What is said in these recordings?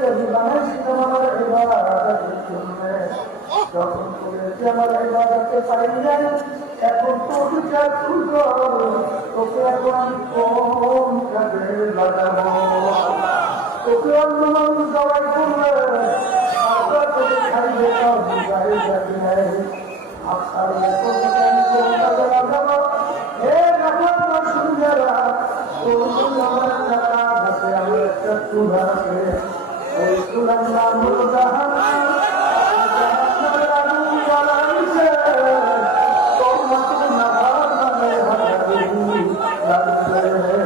যদি বানাইছিলাম আমার ইবাদতের জন্য, যখন করেছি আমার ইবাদতে পাই নাই, এখন তো বিচার তোকে এখন আমি কোন কাজে লাগাবো? তোকে অন্য মানুষ জবাই করলে আপনার তোকে খাইবে তাও বুঝাই যাবে নাই। আপনার তোকে আমি কোন কাজে লাগাবো? হে আপনার সুন্দরা আমার একটা কাজ আছে, আমার একটা চুলা আছে, ওই চুলার নাম হলো জাহান্নাম। জাহান্নামের আগুন জ্বালাইছে, তোমরা তো নাভার নামে হাজারি লাগবে।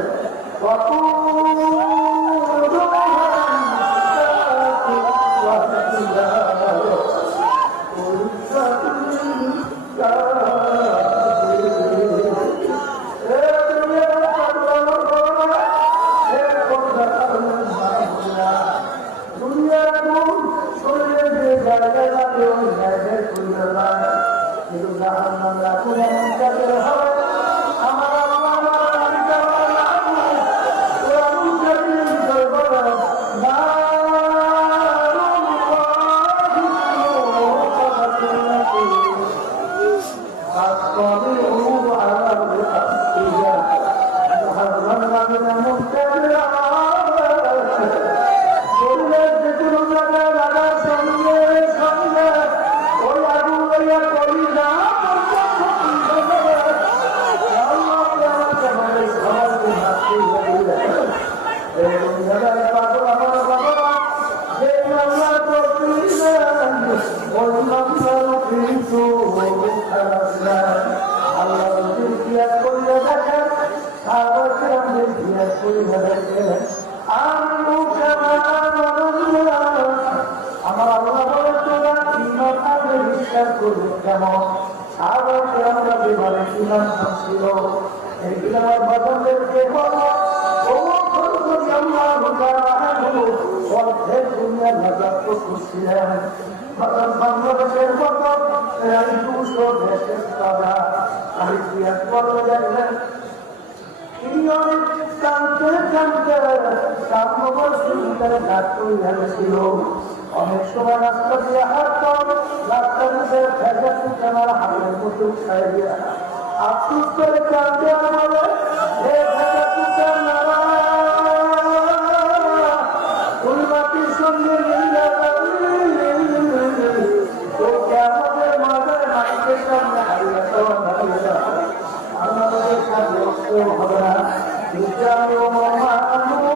কত কেমন সাগরকে আমরা বিমানে কিমান ছিল এইগুলো আমার বাজারদেরকে বলো অর্ধেক দুনিয়ার নজর তো খুঁজছিলেন বাংলাদেশের মতো 200 দেশের তারা আমি জিজ্ঞাস করতে দেখলেন তিনি অনেক টানতে টানতে ছিল। অনেক সময় রাস্তা দিয়ে হাঁটত, রাস্তার ভেজা আমার হাতের মধ্যে উঠাই দিয়া আফসুস করে কাঁদতে আমাদের